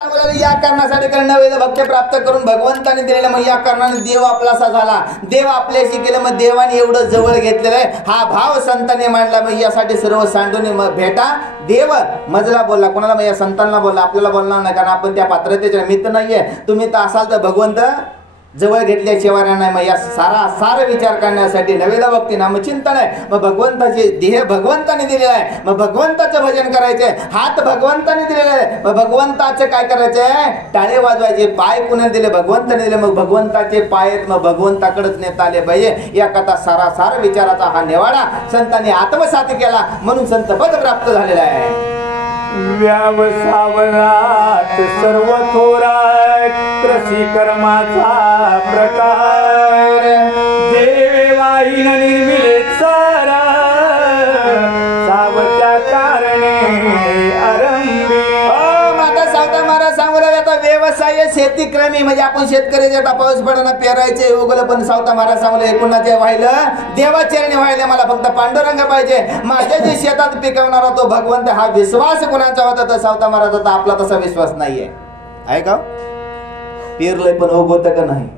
या कारणासाठी नव्हे भक्ती प्राप्त करून भगवंताने दिलेलं, मग या कारणाने देव आपलासा झाला, देव आपल्याशी केलं, मग देवाने एवढं जवळ घेतलेलं आहे. हा भाव संतांनी मांडला. मग यासाठी सर्व सांडून भेटा देव मजला बोलला. कोणाला? मग या संतांना बोलला, आपल्याला बोलणार नाही, कारण आपण त्या पात्रतेचे निमित्त नाहीये. तुम्ही तर असाल तर भगवंत जवळ घेतल्याशिवाय नाही. मग या सारा विचार करण्यासाठी नवेला भक्ती नामचिंतन आहे. मग भगवंताचे देह भगवंताने दिलेला आहे, मग भगवंताचं भजन करायचंय. हात भगवंताने दिलेला आहे, मग भगवंताचं काय करायचंय? टाळे वाजवायचे. पाय कुणाने दिले? भगवंताने दिले. मग भगवंताचे पाय आहेत, मग भगवंताकडेच नेता आले पाहिजे. या कथा सार विचाराचा हा निवाडा संतांनी आत्मसात केला, म्हणून संत पद प्राप्त झालेला आहे. व्यावसावनात सर्व थोरात कृषी कर्माचा प्रकार देवे वाहिन निर्मिले सारा सावत्या कारणे आरंभी. माता सावता महाराज सांगू राहिले आता व्यवसाय शेतीक्रमी, म्हणजे आपण शेतकरी आता पाऊस पडणं पेरायचे उगवलं, पण सावता महाराज सांगले कुणाचे व्हायलं? देवाचरणी व्हायले. मला फक्त पांडुरंग पाहिजे. माझ्या जे शेतात पिकवणारा तो भगवंत, हा विश्वास कुणाचा होता? तर सावता महाराजाचा आपला तसा विश्वास नाहीये. आहे का? पेरलंय पण उगवत का नाही?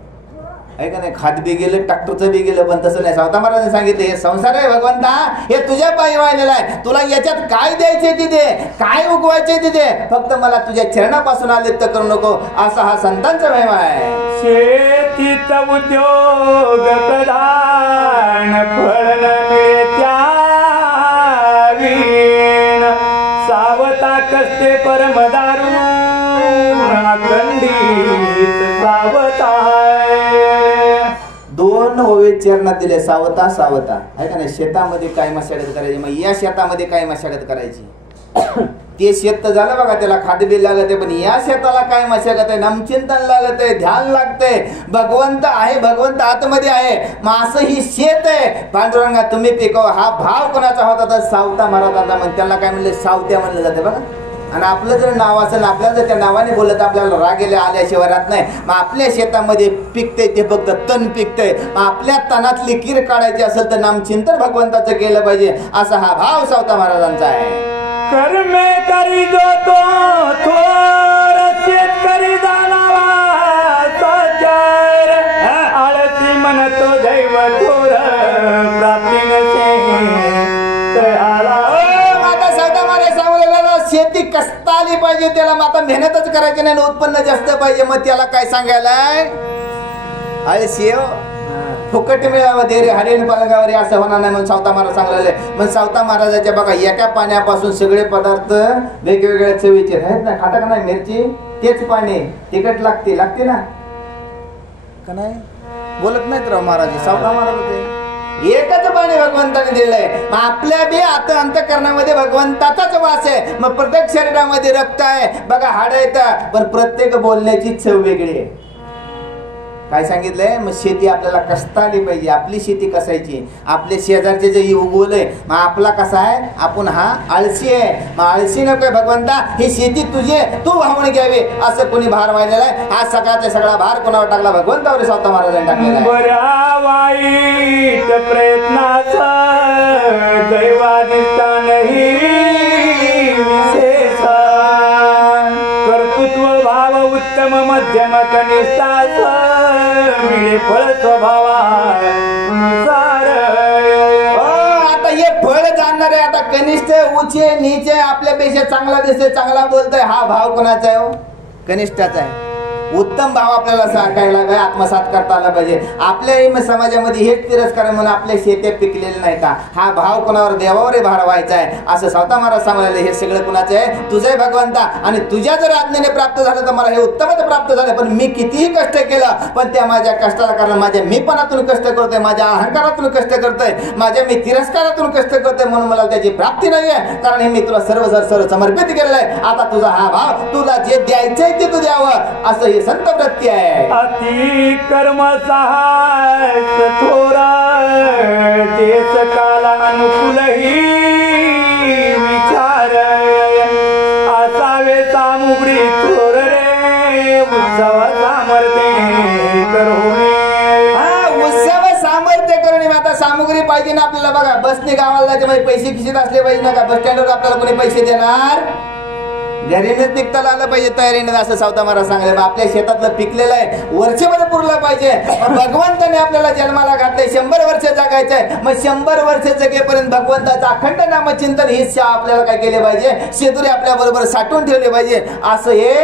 आहे का नाही? खात बी गेलं, ट्रॅक्टरचं बी गेलं, पण तसं नाही. सावता महाराजांनी सांगितले हे संसार आहे भगवंता, हे तुझ्या पायी व्हायलेला आहे. तुला याच्यात काय द्यायचे ते दे, काय उगवायचे ते दे, फक्त मला तुझ्या चरणापासून आलिप्त करू नको. असा हा संतांचा महिमा आहे. शेतीचा उद्योग प्रधान फळ न मिळे त्यावीण सावता कष्टे परमदारू अखंडित सावता. दोन ओवे चरणात दिले, सावता सावता. आहे का नाही? शेतामध्ये काय मशागत करायची, मग या शेतामध्ये काय मशागत करायची? ते शेत तर झालं बघा, त्याला खादबी लागत आहे, पण या शेताला काय मशागत आहे? नामचिंतन लागत आहे, ध्यान लागतंय. भगवंत आहे, भगवंत आतमध्ये आहे. मग असं ही शेत आहे. पांडुरंगा तुम्ही पिकव. हा भाव कोणाचा होता? तर सावता महाराजांचा. मग त्याला काय म्हणले? सावत्या म्हणलं जाते बघा. आणि आपलं जर नाव असेल, आपल्याला जर त्या नावाने बोलत आपल्याला रागेला आल्याशिवाय राहत नाही. मग आपल्या शेतामध्ये पिकते ते फक्त तण पिकतंय. मग आपल्या तणातली कीर काढायची असेल तर नामचिंतन भगवंताचं केलं पाहिजे. असा हा भाव सावता महाराजांचा आहे. कर्मे करी जो तो थोर शेतकरी जाणावा साचार आळसी म्हणतो दैव थोर प्राप्ती नसे आला. माता सावता महाराज सांगू शेती कसता आली पाहिजे, त्याला माता मेहनतच करायची नाही, उत्पन्न जास्त पाहिजे. मग त्याला काय सांगायलाय? आळशी फुकट मिळावं दे रे हरेण पलंगावर, असं होणार नाही म्हणून सावता महाराज सांगलेले. मग सावता महाराजाच्या बघा एका पाण्यापासून सगळे पदार्थ वेगवेगळ्या चवीचे आहेत ना. खाता का नाही? मिरची तेच पाणी तिखट लागते ना का नाही? बोलत नाहीत राव महाराज. सावता महाराज होते. एकच पाणी भगवंताने दिलंय. मग आपल्या बी आता अंतःकरणामध्ये भगवंताचाच वास आहे. मग प्रत्येक शरीरामध्ये रक्त आहे बघा, हाड येतं, पण प्रत्येक बोलण्याची चव वेगळी आहे. काय सांगितलंय? मग शेती आपल्याला कसता आली पाहिजे. आपली शेती कसायची? आपल्या शेजारचे जे उगवलंय, मग आपला कसा आहे? आपण हा आळशी आहे. मग आळशी नकोय भगवंता, ही शेती तुझी तू वाहून घ्यावी, असं कोणी भार वाहिलेला आहे? हा सगळ्याचा सगळा भार कोणावर टाकला? भगवंतावर सावता महाराजांनी टाकलेला आहे. बऱ्या वाईट प्रयत्नाचा दैवादिष्टा नाही विशेष कर्तृत्व भाव उत्तम मध्यम कनिष्ठाचा मिळे फळ स्वभावा. आता हे फळ जाणणार आहे. आता कनिष्ठ उचे नीचे आपल्यापेक्षा चांगला दिसतोय, चांगला बोलतोय, हा भाव कोणाचा आहे? कनिष्ठाचा आहे. उत्तम भाव आपल्याला सांगायला आत्मसात करता आला पाहिजे. आपल्या समाजामध्ये हेच तिरस्कार म्हणून आपल्या शेत्या पिकलेले नाही का? हा भाव कोणावर? देवावर भार व्हायचा आहे. असं सावता महाराज सांगायला. हे सगळं कुणाचं आहे? तुझे भगवंता. आणि तुझ्या जर आज्ञेने प्राप्त झालं तर मला हे उत्तमच प्राप्त झालं. पण मी कितीही कष्ट केलं, पण त्या माझ्या कष्टाला कारण माझ्या मीपणातून कष्ट करतोय, माझ्या अहंकारातून कष्ट करतोय, माझ्या मी तिरस्कारातून कष्ट करतोय, म्हणून मला त्याची प्राप्ती नाहीये. कारण हे मी तुला सर्व समर्पित केलेलं आहे. आता तुझा हा भाव, तुला जे द्यायचंय ते तू द्यावं, असं हे संत वृत्ती आहे. अति कर्म सहाय थोरा देश काला अनुकूलही विचार असावे सामुग्री थोर रे उत्सव सामर्थ्य करुणे. उत्सव सामर्थ्य करुणे. आता सामुग्री पाहिजे ना आपल्याला. बघा बसने गावाला जायचे, पैसे खिशीत असले पाहिजे ना का? बस स्टँडवर आपल्याला कोणी पैसे देणार घरीनेच निघता आलं पाहिजे तयारीने, असं सावता महाराज सांगले. आपल्या शेतातलं पिकलेलं आहे, वर्षभर पुरलं पाहिजे. भगवंताने आपल्याला जन्माला घातलंय, 100 वर्ष जगायचंय. मग 100 वर्ष जगेपर्यंत भगवंताचं अखंड नामचिंतन हे आपल्याला काय केले पाहिजे, शेतुरी आपल्या बरोबर साठवून ठेवले पाहिजे. असं हे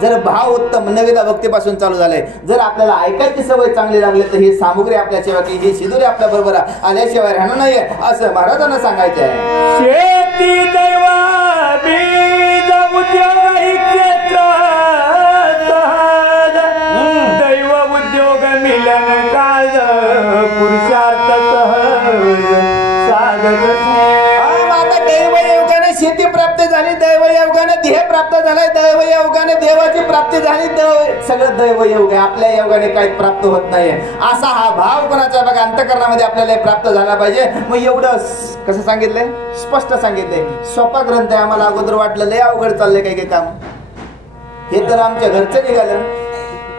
जर भाव उत्तम नवेदा भक्तीपासून चालू झालंय, जर आपल्याला ऐकायची सवय चांगली लागली तर ही सामुग्री आपल्या सेवा की ही शिदुरी आपल्या बरोबर आल्याशिवाय राहणार नाहीये, असं महाराजांना सांगायचं आहे. शेती दैवा बीज उद्योग ही क्षेत्र सहज, दैव उद्योग मिलन काज पुरुषार्थ सहज साधत आता दैवयोगाने शेती प्राप्त झाली, दैवयोगाने ध्येय प्राप्त झालाय, दैवयोगाने देवाची प्राप्ती झाली. सगळं दैवयोग आहे, आपल्या योगाने काही प्राप्त होत नाहीये. असा हा भाव कोणाचा बघा अंतःकरणामध्ये आपल्याला प्राप्त झाला पाहिजे. मग एवढं कसं सांगितलंय, स्पष्ट सांगितलंय. सोपा ग्रंथ आहे. आम्हाला अगोदर वाटलं लय अवघड चाललंय काही काही काम, हे तर आमच्या घरचं निघालं.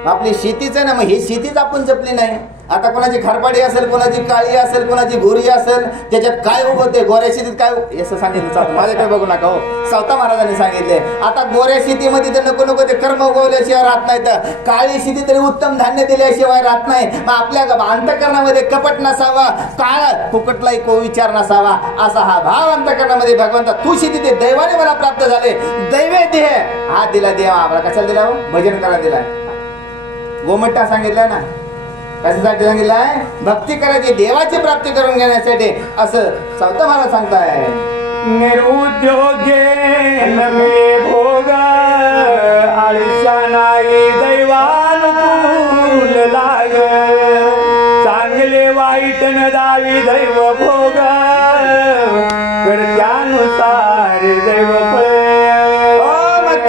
आपली शेतीच आहे ना, मग ही शेतीच आपण जपली नाही. आता कोणाची खारपाडी असेल, कोणाची काळी असेल, कोणाची गोरी असेल, त्याच्यात काय उगवते, गोऱ्या शेतीत काय असं सांगितलं. माझ्याकडे बघू नका हो, सावता महाराजांनी सांगितले. आता गोऱ्या शेतीमध्ये तर नको नको ते कर्म उगवल्याशिवाय राहत नाही, तर काळी शेती तरी उत्तम धान्य दिल्याशिवाय राहत नाही. मग आपल्या अंतःकरणामध्ये कपट नसावा, काळ फुकटलाही को विचार नसावा, असा हा भाव अंतःकरणामध्ये भगवंता तू शेती ते दैवाने मला प्राप्त झाले. दैवे देह हा दिला देवा आम्हाला, कशाला दिला हो, भजन करा दिलाय. गोमट्टा सांगितलंय ना, कशासाठी सांगितलंय, भक्ती करायची, देवाची प्राप्ती करून घेण्यासाठी, असं सावता महाराज सांगताय. निरुद्योगे न मिळे भोग आळशा नाही दैवानुकूल लाग, चांगले वाईट न दावी दैव भोग कर्त्यानुसार दैव फळे.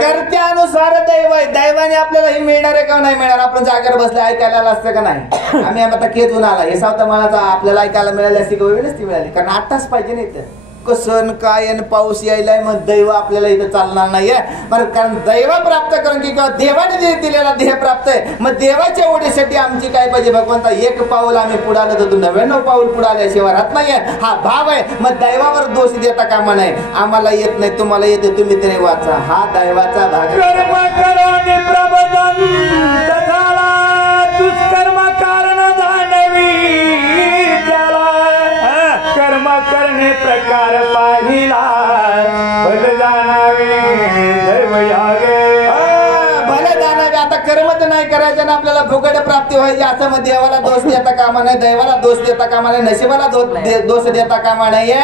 कर्त्यानुसार दैव, दैवाने आपल्याला हे मिळणार आहे का नाही मिळणार. आपण जागेवर बसले ऐकायला असतं का नाही. आम्ही आता खेचून आला हे सावता महाराज आपल्याला ऐकायला मिळाली असती का, वेळच ती मिळाली, कारण आताच पाहिजे नाही तर कसं काय पाऊस यायलाय. मग दैव आपल्याला इथं चालणार नाहीये, बरं, कारण दैव प्राप्त करून की किंवा देवाने दिलेला ध्येय प्राप्त आहे. मग देवाच्या ओढीसाठी आमची काय पाहिजे, भगवंता एक पाऊल आम्ही पुढे आलो तर तू 99 पाऊल पुढे आल्याशिवाय राहत नाहीये, हा भाव आहे. मग दैवावर दोष देता कामा नाही. आम्हाला येत नाही, तुम्हाला येते, तुम्ही तरी वाचा, हा दैवाचा भाग. दुष्कर्म कारण जाणवी कर्म करणे प्रकार पाहिला भल जाणावे दैव यागे. भल जाणावे, आता कर्म तर नाही करायचं ना आपल्याला फुकट प्राप्ती व्हायची, असं मग देवाला दोष देता कामा नाही, दैवाला दोष देता कामा नाही, नशिबाला दोष देता कामा नाहीये.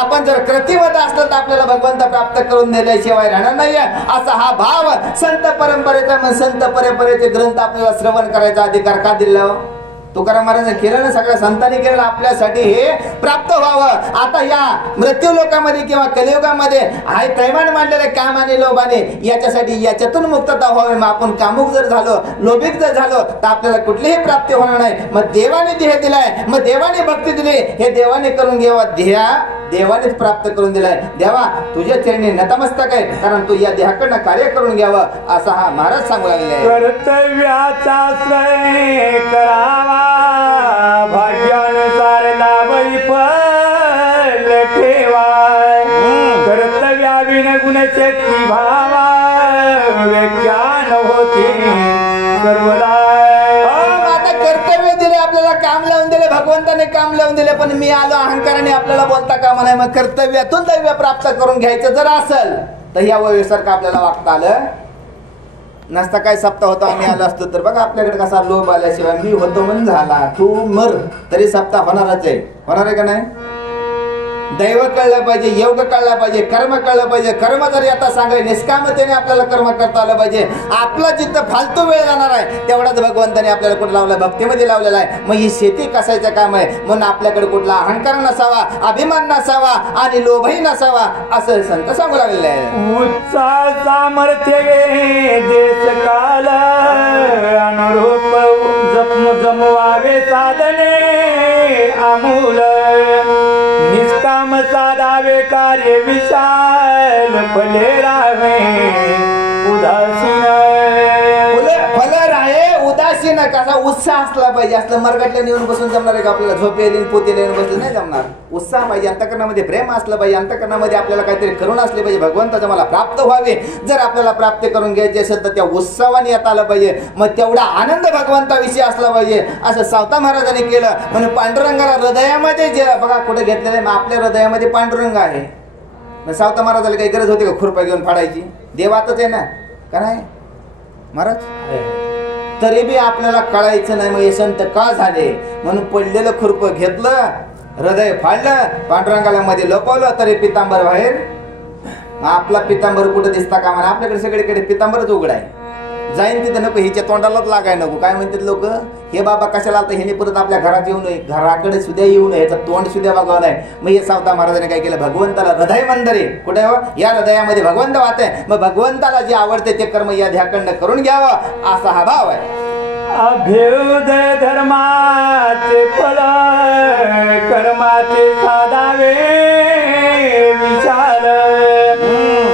आपण जर कृतीवत असलं तर आपल्याला भगवंत प्राप्त करून दिल्याशिवाय राहणार नाहीये, असा हा भाव संत परंपरेचा. मग संत परंपरेचे ग्रंथ आपल्याला श्रवण करायचा अधिकार का दिला. तुकाराम महाराजांनी केलं ना, सगळ्या संतांनी केलं आपल्यासाठी हे प्राप्त व्हावं. आता या मृत्यू लोकांमध्ये किंवा कलियुगामध्ये आहे दैवाने मांडलेले काम आणि लोभाने, याच्यासाठी याच्यातून मुक्तता व्हावी. मग आपण कामुक जर झालो, लोभिक जर झालो तर आपल्याला कुठलीही प्राप्ती होणार नाही. मग देवाने ध्येय दिलाय, मग देवाने भक्ती दिली, हे देवाने करून घ्यावा. ध्येय देवानेच प्राप्त करून दिलाय. देवा तुझ्या चरणी नतमस्तक आहे, कारण तू या देहाकडनं कार्य करून घ्यावं, असा हा महाराज सांगू लागले. कर्तव्याचा श्रय करावा, भाग्यानुसार लाभई फल ठेवाय, कर्तव्याविन गुणशक्ती भावा व्याख्यान होते सर्वदा. कर्तव्य दिले आपल्याला, काम लावून दिले, भगवंताने काम लावून दिले, पण मी आलो अहंकाराने आपल्याला बोलता कामा नाही. मग कर्तव्यातून दैव प्राप्त करून घ्यायचं जर असेल तर या वयसारखं आपल्याला वागता आलं नसता. काय सप्ताह होता आम्ही आलो असतो तर बघा आपल्याकडे कसा लोभ आल्याशिवाय मी होतो म्हणून झाला, तू मर तरी सप्ताह होणारच आहे. होणार आहे का नाही. दैव कळलं पाहिजे, योग कळला पाहिजे, कर्म कळलं पाहिजे. कर्म जरी आता सांगाय निष्कामतेने आपल्याला कर्म करता आलं पाहिजे. आपला जिथं फालतू वेळ जाणार आहे तेवढाच भगवंताने आपल्याला कुठं लावलाय, भक्तीमध्ये लावलेला आहे. मग ही शेती कसायचं काम आहे, म्हणून आपल्याकडे कुठला अहंकार नसावा, अभिमान नसावा आणि लोभही नसावा, असं संत सांगू लागलेलं आहे. उत्साह सामर्थ्य देश काल अनुरूप जमवावे साधने आमूल, निष्काम साधावे कार्य विशाल, फले राहावे उदासीन. फल राहे उदासीन कसा उत्साह असला पाहिजे. असलं मरगटल्या नेऊन बसून जमणार आहे का आपल्याला? झोपेली पोतेला येऊन बसून नाही जमणार. उत्साह पाहिजे, अंतकरणामध्ये प्रेम असलं पाहिजे, अंतकरणामध्ये आपल्याला काहीतरी करुणा असली पाहिजे. भगवंताचं मला प्राप्त व्हावे, जर आपल्याला प्राप्त करून घ्यायचे असेल तर त्या उत्सवाने येता आलं पाहिजे. मग तेवढा आनंद भगवंताविषयी असला पाहिजे. असं सावता महाराजांनी केलं. म्हणून पांडुरंगाला हृदयामध्ये जे बघा कुठे घेतलेलं आहे, मग आपल्या हृदयामध्ये पांडुरंग आहे. मग सावता महाराजाला काही गरज होती का खुरपा घेऊन फाडायची? देवातच आहे ना, का नाही महाराज? तरी बी आपल्याला कळायचं नाही. मग हे संत का झाले? म्हणून पडलेलं खुरप घेतलं, हृदय फाडलं, पांडुरंगाला मध्ये लपवलं, तरी पितांबर बाहेर. मग आपला पितांबर कुठं दिसता का? म्हणा आपल्याकडे सगळीकडे पितांबरच उघड आहे. जाईन तिथं नको, हिच्या तोंडालाच लागाय नको. काय म्हणतात लोक, हे बाबा कशाला आलं? ह्याने परत आपल्या घरात येऊ नये, घराकडे सुद्धा येऊ नये, ह्याचं तोंड सुद्धा बघावं नाही. मग हे सावता महाराजांनी काय केलं? भगवंताला हृदय मंदिर आहे. कुठे हो? या हृदयामध्ये भगवंत वाहत आहे. मग भगवंताला जे आवडते ते कर्म या ध्याखंड करून घ्यावं, असा हा भाव आहे. अभ्युदय धर्माचे फळ कर्माचे साधावे विचार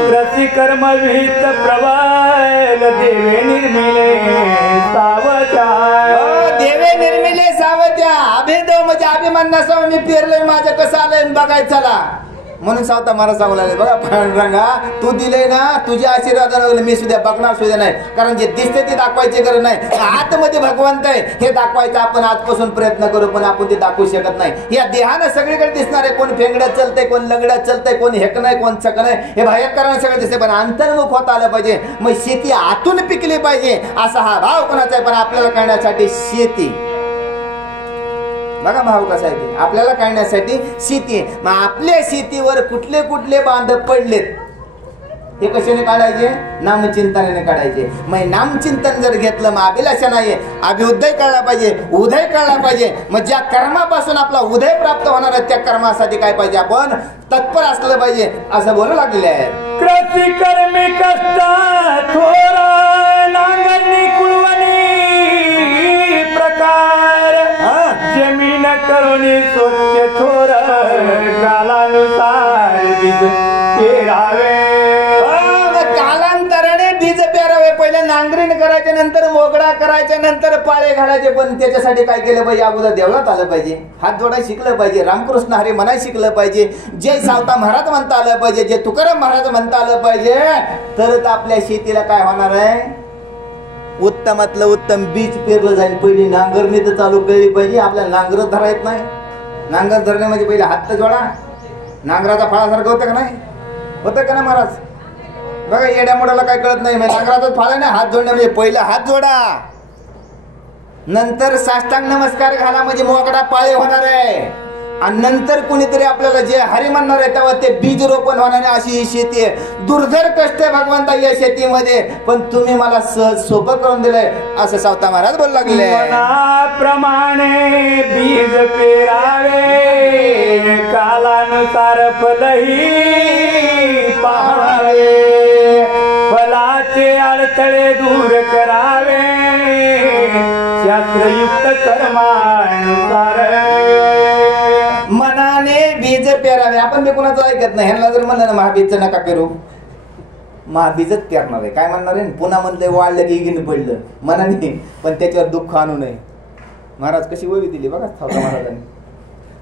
कृषी कर्म विहित प्रबल देवे निर्मिले सावत्या. देवे निर्मिले सावत्या. अभेदव म्हणजे अभिमान नसावं, मी पेरलंय माझं कसं आलंय बघायचं चला. म्हणून सावता महाराज सांगू लागले, बघा पांडुरंगा तू दिले ना, तुझ्या आशीर्वादाने मी सुद्धा बघणार सुद्धा नाही. कारण जे दिसते ते दाखवायची गरज नाही. आतमध्ये भगवंत आहे हे दाखवायचं आपण आजपासून प्रयत्न करू, पण आपण ते दाखवू शकत नाही. या देहानं सगळीकडे दिसणार आहे. कोण फेंगड्यात चलतंय, कोण लगड्यात चलतंय, कोण हेक नाही, कोण चक नाही, हे बाहेर करणं सगळं दिसतंय. पण अंतर्मुख होता आलं पाहिजे. मग शेती आतून पिकली पाहिजे, असा हा भाव कोणाचा आहे. पण आपल्याला करण्यासाठी शेती बघा भाव कसा आहे ते, आपल्याला काढण्यासाठी शेती. मग आपल्या शेतीवर कुठले कुठले बांध पडलेत हे कशाने काढायचे? नामचिंतनाने काढायचे. मग नामचिंतन जर घेतलं, मग अभिलाषा नाही, अभिउदय कळला पाहिजे, उदय कळला पाहिजे. मग ज्या कर्मापासून आपला उदय प्राप्त होणार आहे त्या कर्मासाठी काय पाहिजे? आपण तत्पर असलं पाहिजे, असं बोलू लागलेले आहे. कृषी कर्मी कष्ट थोर नांगरणी कुळवणी प्रकार जमीन करुणी स्वच्छ थोर कालानुसार बीज पेरावे. कालांतराने बीज पेरावे. पहिले नांगरीण करायच्या नंतर मोगडा करायच्या नंतर पाळे घालायचे. पण त्याच्यासाठी काय केलं पाहिजे? अगोदर देवळात आलं पाहिजे, हात जोडायला शिकलं पाहिजे, रामकृष्ण हरी म्हणाय शिकलं पाहिजे, जय सावता महाराज म्हणता आलं पाहिजे, जे तुकाराम महाराज म्हणता आलं पाहिजे. तरच आपल्या शेतीला काय होणार आहे? उत्तमातलं उत्तम बीज पेरलं जाईल. पहिली नांगरणी तर चालू केली पाहिजे. आपल्याला नांगर धरायत नाही. नांगर धरणे म्हणजे पहिले हात तर जोडा. नांगराचा फळासारखं होतं का नाही? होतं का ना महाराज? बघा येड्या मोड्याला काय कळत नाही. नांगराचाच फळ आहे ना हात जोडणे म्हणजे. पहिलं हात जोडा, नंतर साष्टांग नमस्कार घाला, म्हणजे मोकळा पाळे होणार आहे. आणि नंतर कुणीतरी आपल्याला जे हरी म्हणणार आहे तेव्हा ते बीज रोपण होणार. अशी ही शेती आहे. दुर्धर कष्ट आहे भगवंता या शेतीमध्ये, पण तुम्ही मला सहज सोपं करून दिलंय, असं सावता महाराज बोलू लागले. प्रमाणे बीज पेरावे कालानुसार फलही पाहावे. फलाचे अडथळे दूर करावे शास्त्रयुक्त कर्मानुसार. मनाने बीज पेरावे. आपण बी कुणाचं ऐकत नाही. ह्यांना जर म्हणलं ना महाबीजचं नका पेरू, महाबीजच पेरणार आहे. काय म्हणणार आहे? पुन्हा म्हणलंय वाढलं की गिन पडलं मनाने, पण त्याच्यावर दुःख आणू नये. महाराज कशी वही दिली बघा सावता महाराजांनी.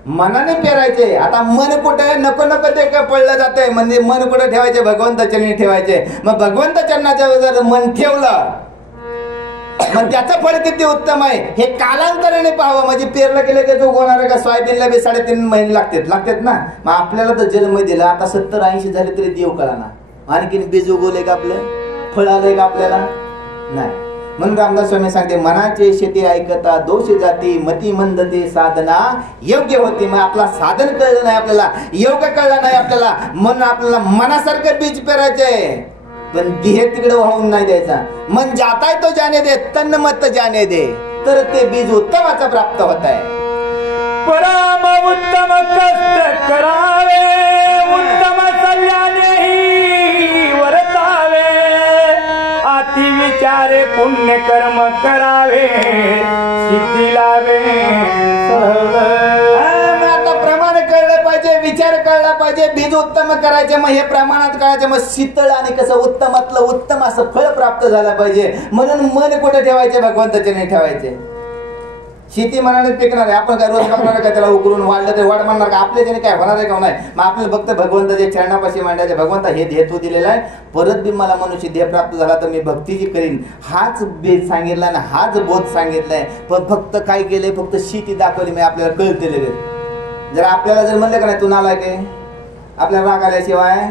मनाने पेरायचे. आता मन कुठे नको नको ते काय पडलं जातंय. म्हणजे मन कुठे ठेवायचे? भगवंत चरणी ठेवायचे. मग भगवंत चरणाच्या जर मन ठेवलं, मग त्याचं फळ किती उत्तम आहे हे कालांतराने पाहावं. म्हणजे पेरलं गेलं की जो होणार आहे का? सोयाबीनला बी 3.5 महिने लागतात ना. मग आपल्याला तर जन्म दिला, आता 70-80 झाले तरी देव कळाना. आणखीन बीज उगवले का? आपलं फळ आलंय का आपल्याला? नाही. म्हणून रामदास स्वामी सांगते, मनाचे शेती ऐकता दोष जाती, मती मंदते साधना योग्य होती. मग आपला साधन कळलं नाही, आपल्याला योग कळला नाही आपल्याला, म्हणून आपल्याला मनासारखं बीज पेरायचंय, पण देह तिकडे वाहून नाही द्यायचा. मन जाताय तो जाने दे, तन मत जाने दे, तर ते बीज उत्तमाचं प्राप्त होत आहे. परम उत्तम कष्ट करावे, उत्तम कल्याणेही वर्तावे, अति विचारे पुण्य कर्म करावे, सिद्धी लावे. आता प्रमाण कळलं पाहिजे, विचार कळला पाहिजे, बीज बीज उत्तम करायचे, मग हे प्रमाणात करायचे, मग शीतळ आणि कसं उत्तमातलं उत्तम असं फळ प्राप्त झालं पाहिजे. म्हणून मन कुठे ठेवायचे? भगवंताचे नाही ठेवायचे. शेती मनाने पिकणार आहे, आपण काय रोज बघणार का? त्याला उकरून वाढलं तर वाढ म्हणणार का? आपल्याच्याने काय होणार आहे का नाही? मग आपल्याला फक्त भगवंताच्या चरणापाशी मांडायचे. भगवंता हे ध्येय तू दिलेला आहे, परत बी मला मनुष्य ध्येय प्राप्त झाला तर मी भक्तीची करीन, हाच बेद सांगितला आणि हाच बोध सांगितलाय. पण फक्त काय केलंय? फक्त शेती दाखवली, मी आपल्याला कळते लगेच. जर आपल्याला जर म्हणलं का नाही तू नालाय काय, आपल्याला राग आल्याशिवाय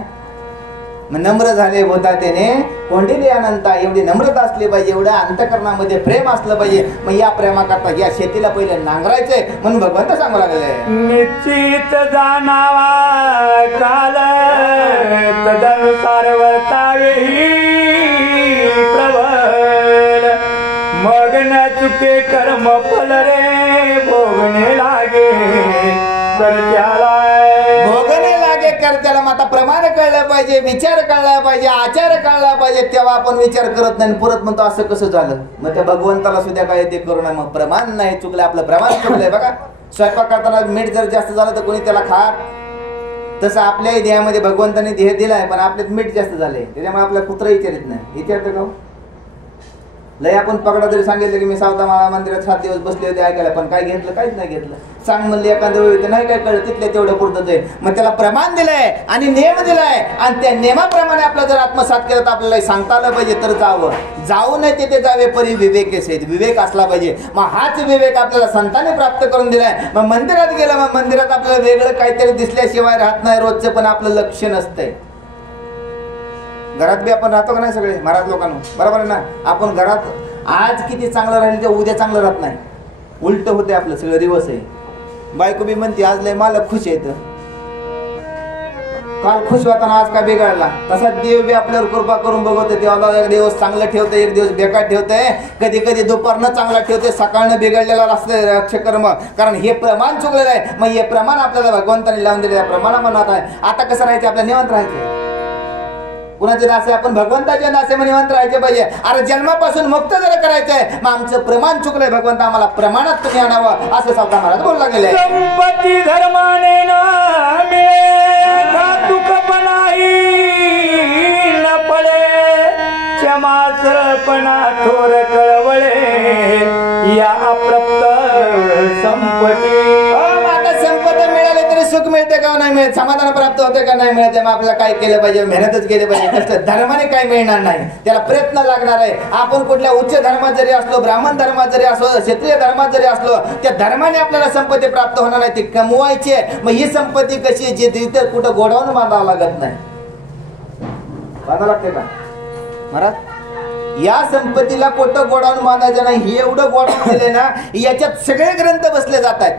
मग नम्र झाले होता त्याने कोंडिले अनंता, एवढी नम्रता असली पाहिजे, एवढ्या अंतकरणामध्ये प्रेम असलं पाहिजे. मग या प्रेमाकरता या शेतीला पहिले नांगरायचंय म्हणून भगवंत सांगू लागले, निश्चित जाणावा काल तदनुसार वर्तावे प्रबल, मग न चुके कर्म फल रे भोगणे लागे करत्याला. भोगणे लागे करत्याला. मग आता प्रमाण कळलं पाहिजे, विचार कळला पाहिजे, आचार कळला पाहिजे, तेव्हा आपण विचार करत नाही. परत म्हणतो असं कसं झालं? मग त्या भगवंताला सुद्धा काय ते करू नये. मग प्रमाण नाही चुकलं, आपलं प्रमाण चुकलंय. बघा स्वयंपाक करताना मीठ जर जास्त झालं तर कोणी त्याला खात, तसं आपल्याही ध्येयामध्ये भगवंताने ध्येय दिलाय, पण आपल्यात मीठ जास्त झालंय, त्याच्यामुळे आपल्याला कुत्रा विचारित नाही. विचारतं का? लय आपण पकडा तरी सांगितलं की मी सावता माळा मंदिरात 7 दिवस बसले होते ऐकायला, पण काय घेतलं? काहीच नाही घेतलं. सांग म्हणले एखाद्या वेळी नाही काय कळलं, तिथल्या तेवढ्या पुरतच आहे. मग त्याला प्रमाण दिलंय आणि नियम दिलाय, आणि त्या नियमाप्रमाणे आपलं जर आत्मसात केलं तर आपल्याला सांगता आलं पाहिजे तर जावं. जाऊ नये तिथे जावे परी विवेक सहित, विवेक असला पाहिजे. मग हाच विवेक आपल्याला संतांनी प्राप्त करून दिलाय. मग मंदिरात गेला, मग मंदिरात आपल्याला वेगळं काहीतरी दिसल्याशिवाय राहत नाही, रोजचं पण आपलं लक्ष नसतंय. घरात बी आपण राहतो का नाही सगळे महाराज लोकांना, बरोबर आहे ना? आपण घरात आज किती चांगलं राहील ते उद्या चांगलं राहत नाही, उलट होते आपलं सगळं, रिवर्स आहे. बायको बी म्हणते आज लय मालक खुश आहे, काल खुश होताना आज का बिघडला. तसा देव बी आपल्यावर कृपा करून बघवते. देवाला एक दिवस चांगलं ठेवते, एक दिवस बेकार ठेवते, कधी कधी दुपारनं चांगला ठेवते, सकाळनं बिघडलेला असतं रक्षकर्म. कारण हे प्रमाण चुकलेलं आहे. मग हे प्रमाण आपल्याला भगवंताने लावून दिले, प्रमाणात आहे. आता कसं राहायचं? आपल्या निवांत राहायचं. कुणाचे दासे? आपण भगवंताचे दासे म्हणून निवांत राहायचे पाहिजे. अरे जन्मापासून मुक्त जर करायचंय, मग आमचं प्रमाण चुकलंय, भगवंत आम्हाला प्रमाणात तुम्ही आणावं, असं सावता महाराज बोलला गेले. संपत्ती धर्माने न मिळे तुकपणाही न पडे, क्षमासपणा थोर कळवळे या अप्राप्त संपत्ती. संपदा मिळाले तरी सुख मिळते का नाही मिळत? समाधान प्राप्त होते का नाही मिळते? मग आपल्याला काय केलं पाहिजे? मेहनतच केली पाहिजे. कष्ट धर्माने काय मिळणार नाही, त्याला प्रयत्न लागणार आहे. आपण कुठल्या उच्च धर्मात जरी असलो, ब्राह्मण धर्मात जरी असलो, क्षत्रिय धर्मात जरी असलो, त्या धर्माने आपल्याला संपत्ती प्राप्त होणार नाही, ती कमवायची आहे. मग ही संपत्ती कशी? जे तिथे कुठं गोडाऊन बांधावं लागत नाही. बांधावं लागते का महाराज? या संपत्तीला कुठं गोडाऊन बांधायचं नाही. हे एवढं गोडाऊन दिले ना, याच्यात सगळे ग्रंथ बसले जात आहेत.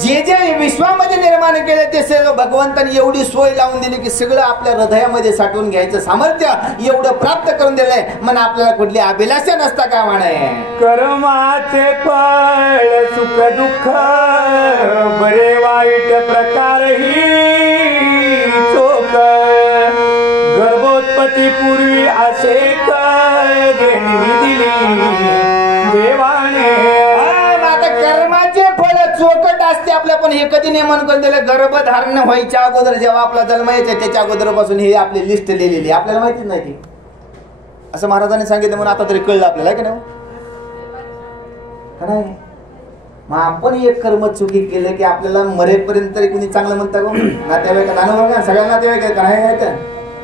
जे जे विश्वामध्ये निर्माण केले ते सगळं भगवंताने एवढी सोय लावून दिली की सगळं आपल्या हृदयामध्ये साठवून घ्यायचं सामर्थ्य एवढं प्राप्त करून दिलंय. मन आपल्याला कुठली अभिलाषा नसता का म्हणे. कर्माचे फळ सुख दुःख बरे वाईट प्रकारही चोख, गर्भोत्पत्ती पूर्वी असे देणगी दिली देवाने. कर्माचे फळ चोखट असते आपल्या, पण हे कधी नियमन करून दिलं? गर्भधारण व्हायच्या अगोदर, जेव्हा आपला जन्म यायचा त्याच्या अगोदर पासून हे आपली लिस्ट लिहिलेली, आपल्याला माहितीच नाही ती. असं महाराजांनी सांगितलं म्हणून आता तरी कळलं आपल्याला का नाही? मग आपण एक कर्म चुकी केलं की आपल्याला मरेपर्यंत तरी कुणी चांगलं म्हणतं का? नातेवाईकात अनुभव का? सगळ्यांना नातेवाईक काय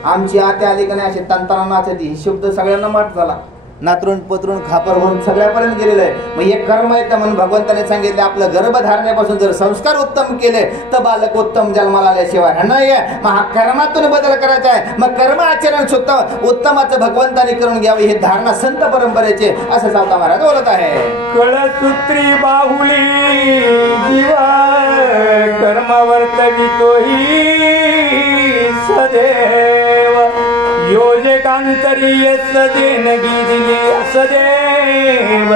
आमची आत्या आली का नाही असे तंताना नाचती, शब्द सगळ्यांना माठ झाला. नातरून पत्रून खापर भरून सगळ्यापर्यंत गेलेलं आहे. मग हे कर्म येतं म्हणून भगवंताने सांगितलं आपलं गर्भधारणेपासून जर संस्कार उत्तम केले तर बालक उत्तम जन्माला आल्याशिवाय नाही. मग हा कर्मातून बदल करायचा आहे. मग कर्म आचरण सुद्धा उत्तमाचं भगवंताने करून घ्यावे, हे धारणा संत परंपरेचे, असं सावता महाराज बोलत आहे. कळसूत्री बाहुली जीवा कर्मवर्तवितोही सदैव, योजकांतरीय सदेनगी दिली सदैव,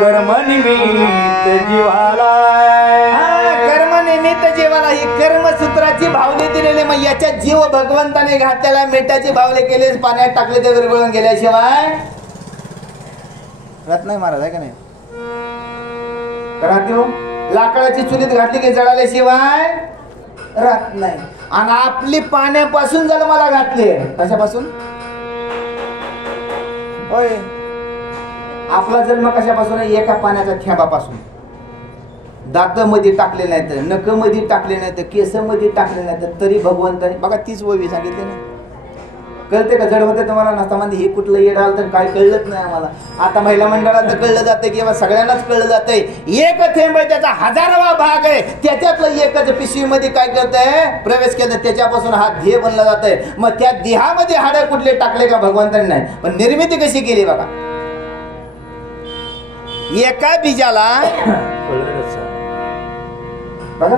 कर्मनिमित्त जीवाला. कर्मनिमित्त जीवाला ही कर्मसूत्राची भावली दिलेली. मग याच्या जीव भगवंताने घातलेला मिठाची भावले केले, पाण्यात टाकले ते विरघळून गेल्याशिवाय राहत नाही महाराज, आहे का नाही? राहतो लाकडाची चुलीत घातली की जळाल्याशिवाय राहत नाही. आणि आपली पाण्यापासून जन्माला घातली. कशापासून? होय, आपला जन्म कशापासून आहे? एका पाण्याच्या थेंबापासून. दात मध्ये टाकले नाहीत, नख मध्ये टाकले नाहीत, केस मध्ये टाकले नाहीत, तरी भगवंताने बघा तीच ओवी सांगितली ना. कळते का? जड होते तुम्हाला नसता म्हणजे हे कुठलं येड आलं तर काय कळलंच नाही आम्हाला. आता महिला मंडळात कळलं जातं किंवा सगळ्यांनाच कळलं जातंय. एक थेंब आहे, त्याचा 1000वा भाग आहे, त्याच्यातलं एकच पिशवीमध्ये काय करतंय? प्रवेश केलं, त्याच्यापासून हा देह बनला जातंय. मग त्या देहामध्ये हाडं कुठले टाकले का? भगवंताने नाही. पण निर्मिती कशी केली बघा. एका बीजाला बघा,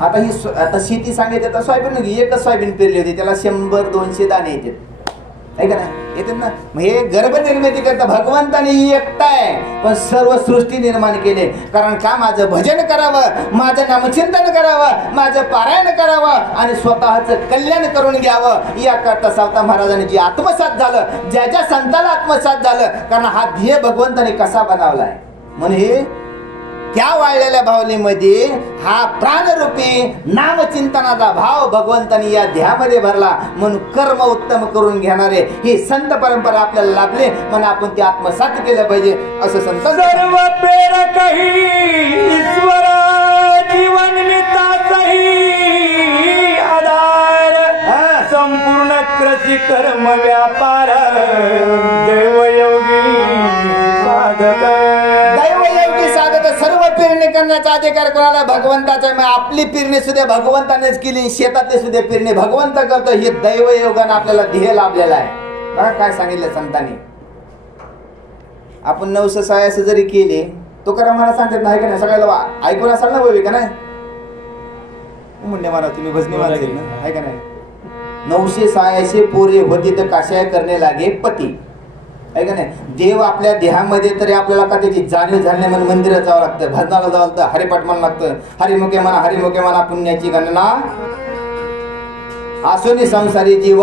आता ही आता शेती सांगितली तर सोयाबीन एकच सोयाबीन पेरली होती, त्याला 100-200 दाणे येतात, आहे का नाही? येतात ना. मग हे गर्भनिर्मिती करता भगवंताने एकटा आहे, पण सर्व सृष्टी निर्माण केले. कारण का? माझं भजन करावं, माझं नामचिंतन करावं, माझं पारायण करावं आणि स्वतःचं कल्याण करून घ्यावं. याकरता सावता महाराजांनी जे आत्मसात झालं, ज्या ज्या संताला आत्मसात झालं, कारण हा ध्येय भगवंताने कसा बनवलाय. म्हणून हे त्या वाळलेल्या भावनेमध्ये हा प्राणरूपी नामचिंतनाचा भाव भगवंतानी या ध्येयामध्ये भरला. म्हणून कर्म उत्तम करून घेणारे ही संत परंपरा आपल्याला लाभले, म्हणून आपण ते आत्मसात केलं पाहिजे असं संत. सर्व पेर काही ईश्वर जीवन मिताचाही आधार, संपूर्ण कृषी कर्म व्यापार दैवयोगी साधक. सर्व पेरणी करण्याचा अधिकार कोणाला? भगवंताचा. मग आपली पेरणी सुद्धा भगवंतानेच केली, शेतातली सुद्धा पेरणी भगवंत करतो. हे दैव योगाने आपल्याला ध्येय लाभलेला आहे. बघा काय सांगितलं संतांनी. आपण 986 जरी केले तो करा मला सांगतात नाही का नाही? सगळ्याला ऐकून असाल ना बोवी का नाही? म्हणणे मला तुम्ही भजनी मानतील ना, आहे का नाही? 986 पोरे होती तर काशाय करणे लागे पती, आहे का नाही? देव आपल्या देहामध्ये तरी आपल्याला का त्याची जाणीव झाली म्हणून मंदिरात जावं लागतं, भजनाला जावं लागतं, हरिपाठ म्हणा लागतं. हरिमुखे म्हणा, हरिमुखे म्हणा, पुण्याची गणना आसोनी संसारी जीव,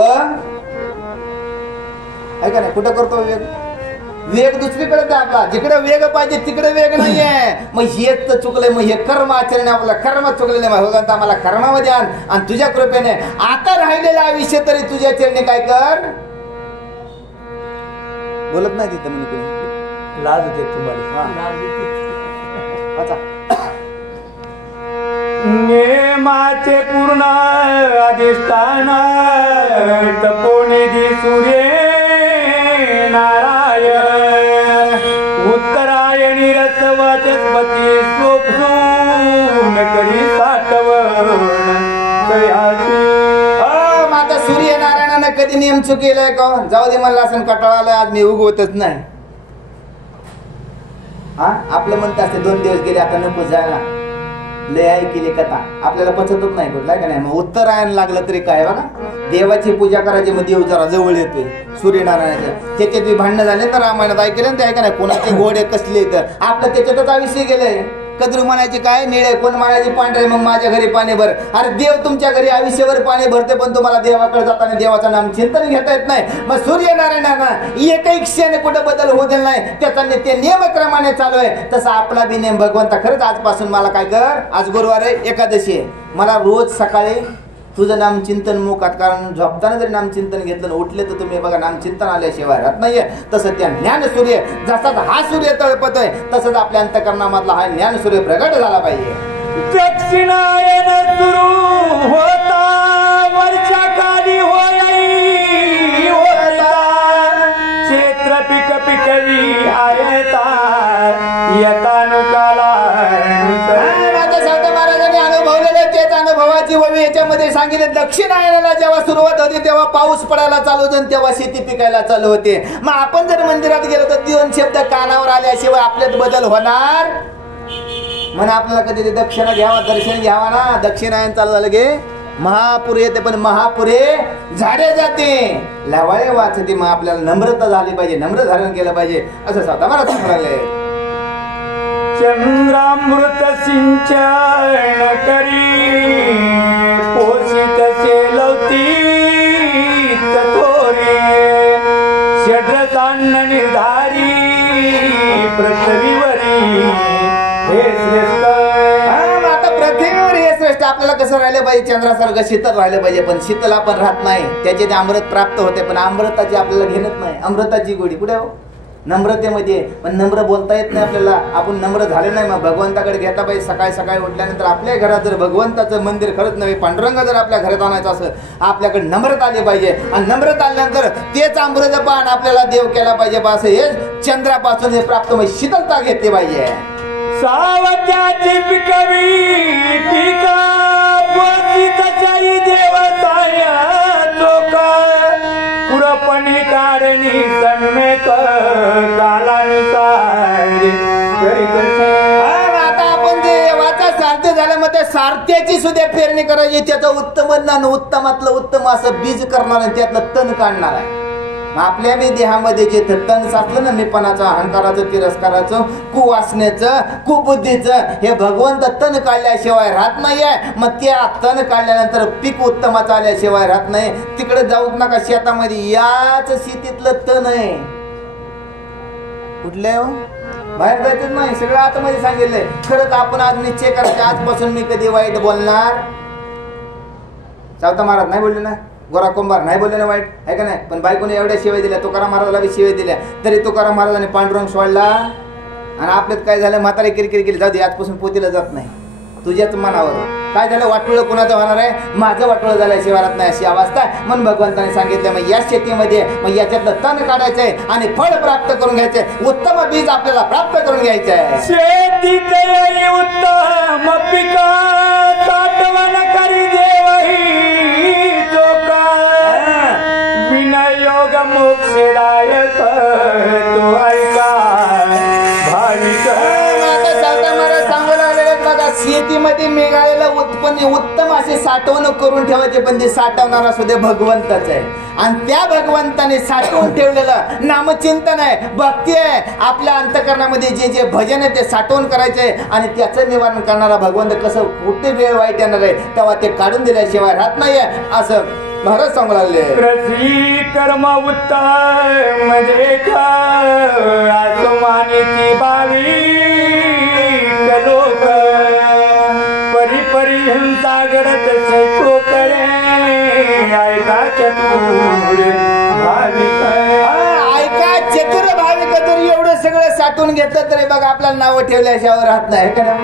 आहे का नाही? कुठं करतो वेग? वेग दुसरीकडे आपला. जिकडे वेग पाहिजे तिकडे वेग नाहीये. मग हेच तर चुकलंय. मग हे कर्म आचरण आपला कर्म चुकलेलं आहे. भगवंत आम्हाला कर्मामध्ये आण आणि तुझ्या कृपेने आता राहिलेलं आयुष्य तरी तुझ्या चरणी काय कर. बोलत नाही तिथं म्हणे कोणी, लाज होते तुम्हाला. नेमाचे पूर्ण अधिष्ठान तपोनिधी सूर्य नारायण, उत्तरायणी रसवचस्पती सोपसून करी साठवण सयाची. माझा सूर्यनारायणानं कधी नियम चुकेलाय का? जाऊ दे मला असं कटाळाला, आज मी उगवतच नाही. हा आपलं म्हणत असते 2 दिवस गेले आता नको जायला, लय आई केली कथा, आपल्याला पचतच नाही कुठला का नाही. मग उत्तरायण लागलं तरी काय बघा, देवाची पूजा करायची, मग देव जरा जवळ येतोय सूर्यनारायणाचं. त्याच्यात भांडणं झाले तर रामायणात ऐकलं ते ऐका नाही, कोणाचे घोडे कसले तर आपलं त्याच्यातच आयुष्य गेलंय. कदरू म्हणायची काय निळे, कोण म्हणायची पांढरे, मग माझ्या घरी पाणी भर. अरे देव तुमच्या घरी आयुष्यभर पाणी भरते, पण तुम्हाला देवाकडे जाताना देवाचं नाम चिंतन घेता येत नाही. मग सूर्यनारायणांना एकही क्षण कुठं बदल होऊ दिला नाही, त्याचा ते नियमक्रमाने चालू आहे. तसा आपला बी नेम भगवंता खरंच आजपासून मला काय कर, आज गुरुवार आहे, एकादशी आहे, मला रोज सकाळी तुझं नाम चिंतन मुखात. कारण झोपताना जरी नामचिंतन घेतलं उठले तर तुम्ही बघा नामचिंतन आल्याशिवाय राहत नाहीये. तसं त्या ज्ञान सूर्य जसाच हा सूर्य तळपतोय तसंच आपल्या अंतकरणामधला हा ज्ञान सूर्य प्रगट झाला पाहिजे. दक्षिणायन सुरू होता वर्षा काली होई होता, क्षेत्र पिक पिकवी आयता यतानुकाला. अनुभवाची ववी याच्यामध्ये सांगितले. दक्षिणायनाला जेव्हा सुरुवात होती तेव्हा पाऊस पडायला चालू होते, तेव्हा शेती पिकायला चालू होते. मग आपण जर मंदिरात गेलो तर 2 शब्द कानावर आल्याशिवाय आपल्यात बदल होणार म्हणून आपल्याला कधी ते दक्षिणा घ्यावा, दर्शन घ्यावा ना. दक्षिणायन चालू झालं की महापुरे येते, पण महापुरे झाडे जाते, लवाळे वाचते. मग आपल्याला नम्रता झाली पाहिजे, नम्र धारण केलं पाहिजे असं स्वतः मला सांगायला. चंद्रामृत सिंचन करी पोषित शेलवती थोरे, षड्रसान्न निर्धारी पृथ्वीवरी हे श्रेष्ठ. आता पृथ्वीवर हे श्रेष्ठ. आपल्याला कसं राहिलं पाहिजे, चंद्रासारखं शीतल राहिलं पाहिजे. पण शीतल आपण राहत नाही, त्याचे ते अमृत प्राप्त होते, पण अमृताची आपल्याला घेणत नाही. अमृताची गोडी कुठे हो? नम्रतेमध्ये. पण नम्र बोलता येत नाही आपल्याला, आपण नम्र झाले नाही. मग भगवंताकडे घेतला पाहिजे. सकाळी सकाळी उठल्यानंतर आपल्या घरात जर भगवंताचं मंदिर खरंच नव्हे, पांडुरंग जर आपल्या घरात आणायचं असेल, आपल्याकडे नम्रता आली पाहिजे. आणि नम्रता आल्यानंतर तेच अमृतपान आपल्याला देव केला पाहिजे. बा असं हे चंद्रापासून हे प्राप्त शीतलता घेतली पाहिजे. सावत्याची पिकवी पिका पोतीतचाई देवताय चोका पुरपणी कारणी सन्मेक कालानुसार आता आपण देवाचा सारथी झाल्या मग त्या सारथ्याची सुद्धा पेरणी करायची. त्याचं उत्तम उत्तमातलं उत्तम असं बीज करणार आणि त्यातलं तण काढणार आहे. आपल्या बी देहामध्ये जे तण साचलं ना, मीपणाचं, अहंकाराचं, तिरस्काराचं, कुवासनेचं, कुबुद्धीचं, हे भगवंत तण काढल्याशिवाय राहत नाहीये. मग त्या तण काढल्यानंतर पीक उत्तमाचं आल्याशिवाय राहत नाही. तिकडे जाऊच नका शेतामध्ये, याच शेतीतलं तण आहे. कुठले हो? बाहेर जायचंच नाही, सगळं आतमध्ये सांगितलंय. खरंच आपण आज निश्चय करायचे, आजपासून मी कधी वाईट बोलणार. सावता महाराज नाही बोलले ना, गोरा कुंभार नाही बोलले ना वाईट, आहे का नाही. पण बायकोने एवढ्या शिवाय दिल्या, तुकाराम महाराजाला बी शिवाय दिल्या, तरी तुकाराम महाराजाने पांडुरंग सोडला. आणि आपल्यात काय झालं, म्हातारी किरकिर केली, जाऊ दे आजपासून पोतीला जात नाही. तुझ्याच मनावर काय झालं, वाटोळं कोणाचं होणार आहे, माझं वाटोळं झाल्याशिवाय राहत नाही, अशी अवस्था. म्हणून भगवंताने सांगितलं मग या शेतीमध्ये मग याच्यातलं तण काढायचंय आणि फळ प्राप्त करून घ्यायचंय. उत्तम बीज आपल्याला प्राप्त करून घ्यायचं आहे. शेतीत उत्तम पिका साठवण करी देवही चोका विनयोग मोक्षदायक तो ऐका भाविक. शेतीमध्ये मिळालेलं उत्पन्न उत्तम असे साठवणूक करून ठेवायचे, पण ते साठवणारा सुद्धा भगवंताच आहे. आणि त्या भगवंताने साठवून ठेवलेलं नामचिंतन आहे, भक्ती आहे. आपल्या अंतकरणामध्ये जे जे भजन आहे ते साठवून करायचंय आणि त्याचं निवारण करणारा भगवंत कसं कुठे वेळ वाईट येणार आहे तेव्हा ते काढून दिल्याशिवाय राहत नाहीये, असं महाराज सांगू लागले. कृषी कर्म उत्तम आसमानीची बावी लोक परी परी हिंसा घडत सैको करे ऐका चतुर भाविक. ऐका चतुर भाविक, तर एवढं सगळं साठवून घेतलं तरी बघा आपल्याला नावं ठेवल्याशिवाय राहत नाही का.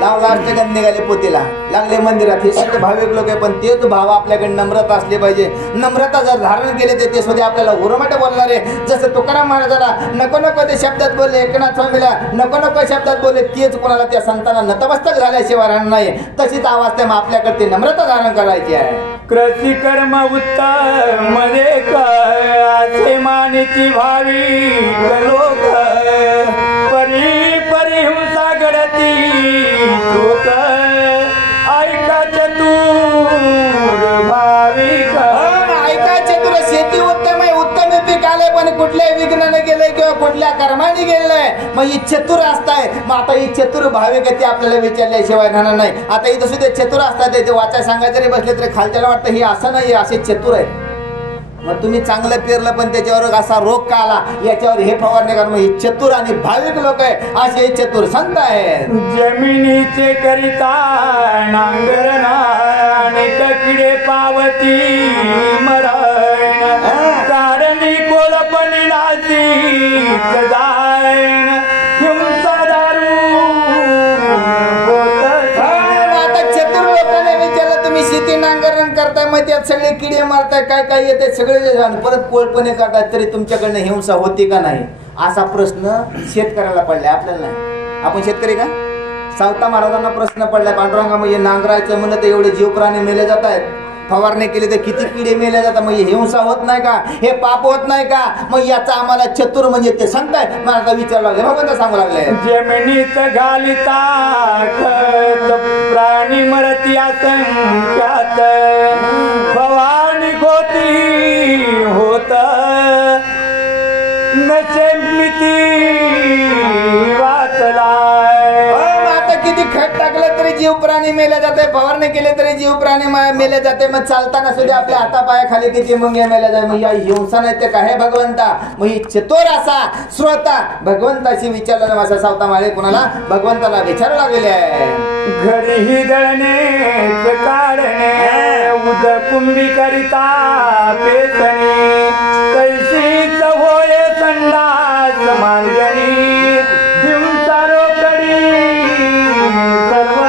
लावला अष्टगंध निघाले पोतीला, लागले मंदिरात, हे सगळे भाविक लोक आहे. पण तेच भाव आपल्याकडे नम्रता असली पाहिजे. नम्रता जर धारण केले तर ते सुद्धा आपल्याला उरमट बोलणार आहे. जसं तुकाराम महाराजाला नको नको ते शब्दात बोलले, एकनाथ स्वामीला नको नको शब्दात बोलले, तेच कोणाला त्या संतांना नतमस्तक झाल्याशिवाय राहणार नाही. तशीच अवस्था मग आपल्याकडे ते नम्रता धारण करायची आहे. कृषी कर्म उत्तम असे मानीची भावी लोक परी परी हिंसा घडती लोक ऐका चतुर भाविक. ऐका चतुर, शेती उत्तम आहे, उत्तम पीक आलंय, पण कुठल्याही विघ्नाने गेलंय किंवा कुठल्या कर्माने गेलंय. मग ही चतुर असताय. मग आता ही चतुर भाविक ते आपल्याला विचारल्याशिवाय राहणार नाही. आता इथं सुद्धा चतुर असतात, ते वाचाय सांगायचं नाही बसले तर खालच्याला वाटतं हे असं नाही, असे चतुर आहे. मग तुम्ही चांगलं पेरलं पण त्याच्यावर असा रोग का आला, याच्यावर हे फवारणी करा. मग ही चतुर आणि भाविक लोक आहे, असे चतुर संत आहेत. जमिनीचे करिता नांगरणा अनेक किडे पावती मरण कारणी कोलपणी नासी जायन हिंसा दारू. आता चतुर लोकांना विचारलं तुम्ही शेती नांगरण करताय, मग त्यात सगळे किडे मारताय, काय काय येते सगळे, परत कोळपणे करताय, तरी तुमच्याकडनं हिंसा होती का नाही, असा प्रश्न शेतकऱ्याला पडलाय, आपल्याला नाही. आपण शेतकरी का? सावता महाराजांना प्रश्न पडलाय, पांडुरंगा म्हणजे नांगरायचं म्हणलं तर एवढे जीव प्राणी मेले जात आहेत, फवारणी केली तर किती किडे मेले जातात, मग हिंसा होत नाही का, हे पाप होत नाही का. मग याचा आम्हाला चतुर म्हणजे ते सांगताय. मला विचारला भगवंत सांगू लागले, जमिनीत घालिता खत प्राणी मरती असंख्यात भवानी होती होत नशेमिती वाचलाय. आता किती खत टाकलं तरी जीव प्राणी मेले जाते, फवारणी केले तरी जीव प्राणी मेले जाते. मग चालताना सुद्धा आपल्या हातापायाखाली किती मुंग्या मेल्या जाते. मग या हिंसा नाही ते काय भगवंता. मग ही चतुर असा श्रोता भगवंताशी विचारला असा सावता माळे कुणाला भगवंताला विचारू लागलेले आहे. घरी दळणे काढणे उद कुंभी करिता पेतणी कैसीच होय संडास मार्गणी हिंसारो करी सर्व.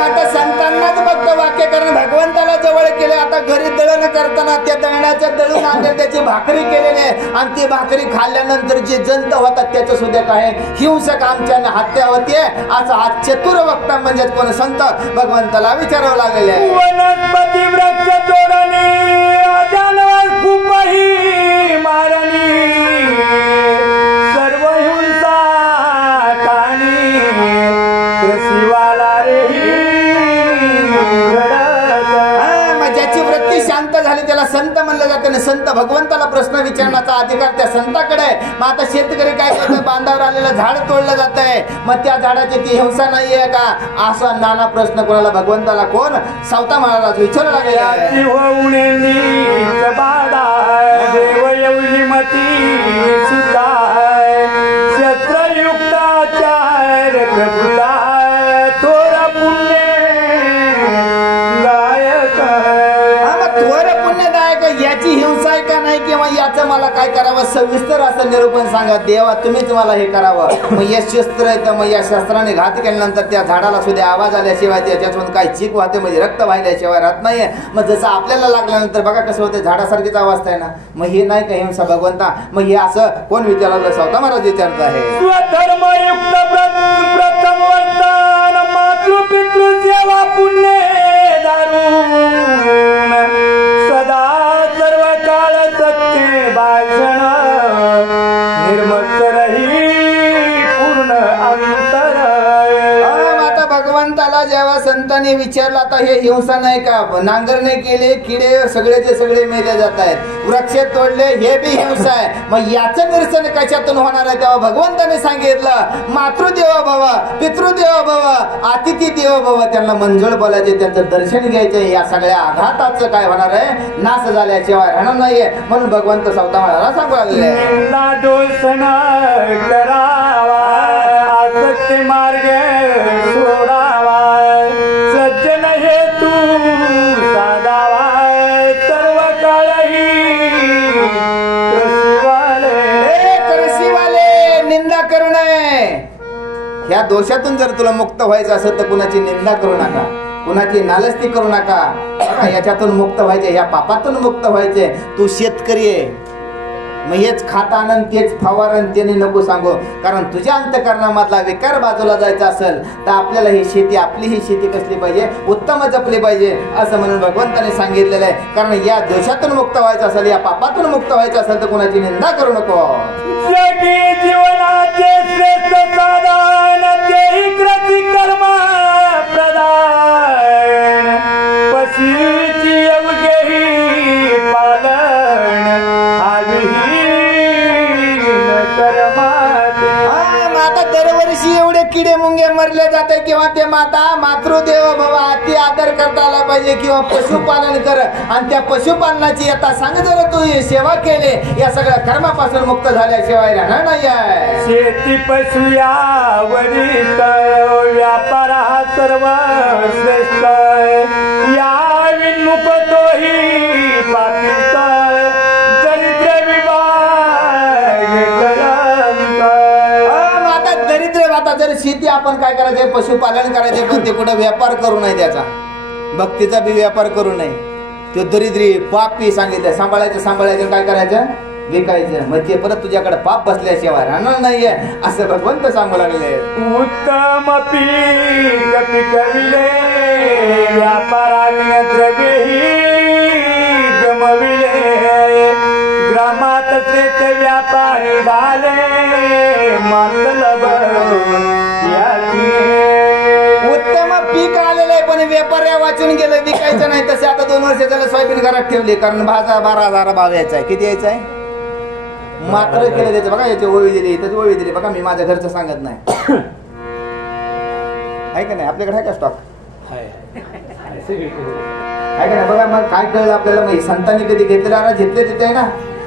आता संतांनाच फक्त वाक्य करून भगवंताला जवळ केले. आता घरी दळण करताना त्या दळणाच्या दळून आणले त्याची भाकरी केलेली आहे आणि ती भाकरी खाल्ल्यानंतर जे जंत होतात त्याचं सुद्धा काय हिंसक आमच्या हत्या होते. असं हा चतुर वक्ता म्हणजे कोण संत भगवंताला विचारावं लागलेले आहे. वनस्पती वृक्ष तोडणी जानवर खूपही मारणी सर्व हिंसा ठाणी कृषीवाला रे ज्याची वृत्ती शांत झाली त्याला संत म्हणलं जातं आणि संत भगवंताला प्रश्न विचारण्याचा अधिकार त्या संताकडे आहे. मग आता शेतकरी काय करतात, बांधावर आलेलं झाड तोडलं जात आहे, मग त्या झाडाची ती हिंसा नाहीये का असा नाना प्रश्न कोणाला भगवंताला कोण सावता महाराज विचारू लागले. देव एवढी मती सुद्धा शस्त्रयुक्ताचार प्रभुता थोरा पुण्य थोर पुण्यदायक याची हिंसा आहे का नाही किंवा याचं मला काय करावं सविस्तर असं निरूपण सांगा. देवा तुम्हीच मला हे करावं. मग या शस्त्र आहे तर मग या शस्त्राने घात केल्यानंतर त्या झाडाला सुद्धा आवाज आल्याशिवाय त्याच्यातून काही चीक वाहते म्हणजे रक्त वाहिल्याशिवाय राहत नाहीये. मग जसं आपल्याला लागल्यानंतर बघा कसं होतं झाडासारखीच अवस्था आहे ना. मग हे नाही का हिंसा भगवंता. मग हे असं कोण विचारलं सावता महाराज विचारत आहे. स्वधर्मयुक्त प्रथम वर्तन मातृपितृ सेवा पुण्य दारुण सदा सर्व काळ सत्य भाषण निर्मत रही पूर्ण अंतर. आता भगवंताला जेव्हा संतांनी विचारलं आता हे हिंसा नाही का, नांगरणे केले किडे सगळेचे सगळे मेले जात आहेत, वृक्ष तोडले हे बी हिंसा आहे. मग याचं निरसन कशातून होणार आहे. तेव्हा भगवंताने सांगितलं मातृदेवो भव पितृदेवो भव अतिथी देवो भव. त्यांना मंजुळ बोलायचे, त्यांचं दर्शन घ्यायचे. या सगळ्या आघाताचं काय होणार आहे नाश झाल्याशिवाय राहणार नाहीये. म्हणून भगवंत सावता महाराज सांगू लागले दोष न करावा आसक्ती मार्ग सोडावा सज्जन हेतू साधावा सर्व काळही कृषीवाले निंदा करू नये. ह्या दोषातून जर तुला मुक्त व्हायचं असेल तर कुणाची निंदा करू नका, कुणाची नालस्ती करू नका. याच्यातून मुक्त व्हायचे, या पापातून मुक्त व्हायचे. तू शेतकरी आहे मग हेच खातानंद तेच फवारण त्याने नको सांगू. कारण तुझ्या अंतःकरणामधला विकार बाजूला जायचा असेल तर आपल्याला ही शेती आपली ही शेती कसली पाहिजे उत्तम जपली पाहिजे असं म्हणून भगवंताने सांगितलेलं आहे. कारण या दोषातून मुक्त व्हायचं असेल या पापातून मुक्त व्हायचं असेल तर कुणाची निंदा करू नको. जगी जीवनाचे श्रेष्ठ साधन तेही कृती कर्म प्रदान पशीची अवघेही पालन आविहीन कर्माचे. आता दरवर्षी एवढे किडे मुंगे मरले जाते किंवा ते माता मातृदेव भव अति आदर करता आला पाहिजे किंवा पशुपालन कर आणि त्या पशुपालनाची आता सांग जर तू सेवा केली या सगळ्या कर्मापासून मुक्त झाल्याशिवाय राहणार नाही आहे. शेती पशु यावरीत व्यापार हा सर्व श्रेष्ठ या विन्मुख तोही पापिष्ट दरिद्र विभाग कलंक. आता दरिद्र आता जर शेती आपण काय करायचे पशुपालन करायचे पण ते कुठं व्यापार करू नये, त्याचा भक्तीचा बी व्यापार करू नये. तो दरिद्री पापी सांगितलं सांभाळायचं काय करायचं विकायचं. मग ते परत तुझ्याकडे पाप बसल्याशिवाय राहणार नाहीये असं भगवंत सांगू लागले. उत्तम पीक पिकविले व्यापाराने द्रव्यही गमविले ग्रामात श्रेष्ठ व्यापारी झाले मतलब उत्तम पीक आलेलं आहे पण व्यापाऱ्या वाचून गेलं विकायचं नाही. तसे आता 2 वर्ष त्याला सोयाबीन घरात ठेवली कारण 12,000 भाव यायचा आहे. किती यायचा आहे मात्र केलं त्याचं बघा. याची ओळी दिली इथंच ओळी दिली बघा. मी माझ्या घरचं सांगत नाही आहे का नाही. आपल्याकडे आहे का स्टॉक काय का नाही बघा, मग काय कळलं आपल्याला, मग संतांनी कधी घेतलेला घेतले तिथे आहे ना,